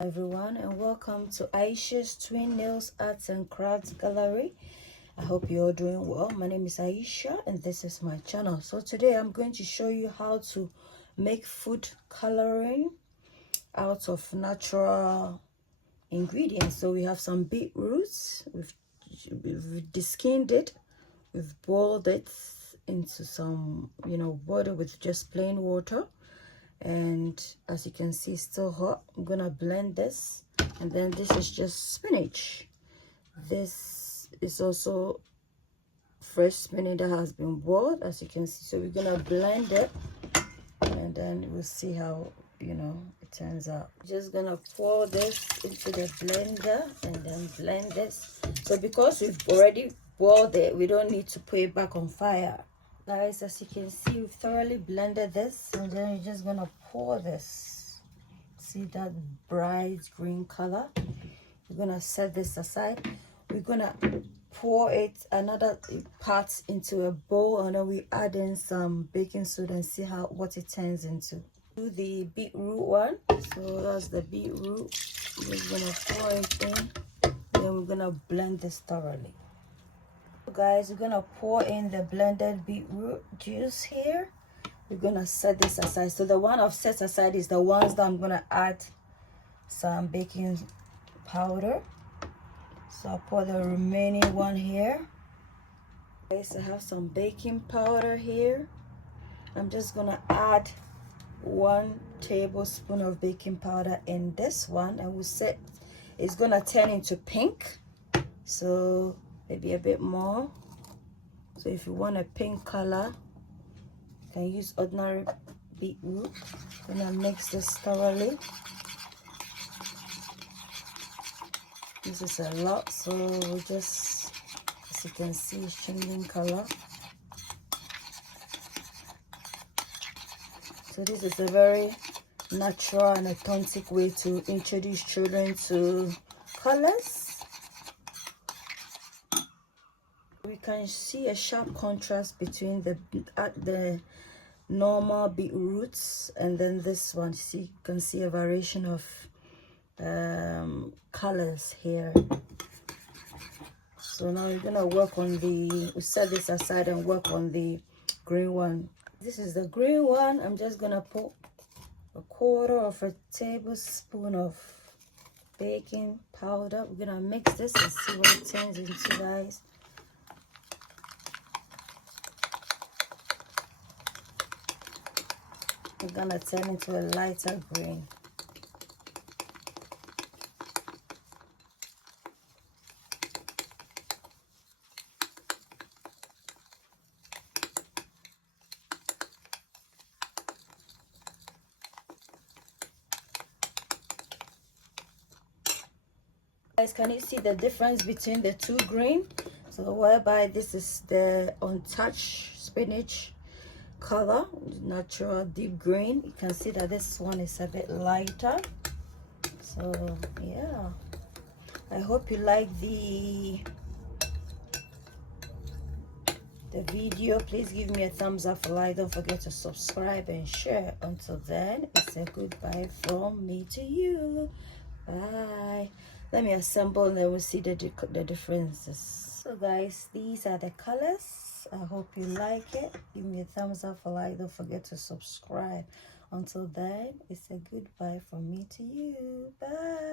Everyone, and welcome to Ayesha's Twin Nails Arts and Crafts Gallery. I hope you're all doing well. My name is Ayesha and this is my channel. So today I'm going to show you how to make food coloring out of natural ingredients. So we have some beetroots, we've deskinned it, we've boiled it into some water with just plain water. And as you can see, it's still hot. I'm gonna blend this, and then this is just spinach. This is also fresh spinach that has been boiled, as you can see. So we're gonna blend it, and then we'll see how it turns out. Just gonna pour this into the blender and then blend this. So because we've already boiled it, we don't need to put it back on fire. Guys, as you can see, we've thoroughly blended this, and then you're just gonna pour this. See that bright green color? We're gonna set this aside. We're gonna pour it another part into a bowl, and then we add in some baking soda and see what it turns into. Do the beetroot one. So that's the beetroot. We're gonna pour it in, then we're gonna blend this thoroughly. Guys, we're gonna pour in the blended beetroot juice here. We're gonna set this aside. So the one I've set aside is the ones that I'm gonna add some baking powder. So I'll pour the remaining one here. Guys, I have some baking powder here. I'm just gonna add 1 tablespoon of baking powder in this one, and we'll set it's gonna turn into pink, so maybe a bit more. So if you want a pink color, you can use ordinary beetroot. I'm gonna mix this thoroughly. This is a lot, so we'll just, as you can see, it's changing color. So this is a very natural and authentic way to introduce children to colors. We can see a sharp contrast between the normal beetroots and then this one. See, you can see a variation of colors here. So now we're gonna work on we'll set this aside and work on the green one. This is the green one. I'm just gonna put 1/4 of a tablespoon of baking powder. We're gonna mix this and see what it turns into, guys. We're gonna turn into a lighter green. Guys, can you see the difference between the two green? So whereby this is the untouched spinach color, natural deep green. You can see that this one is a bit lighter. So yeah, I hope you like the video. Please give me a thumbs up for like. Don't forget to subscribe and share. Until then, it's a goodbye from me to you. Bye. Let me assemble and then we'll see the differences. So guys, these are the colors. I hope you like it. Give me a thumbs up for like. Don't forget to subscribe. Until then, it's a goodbye from me to you. Bye.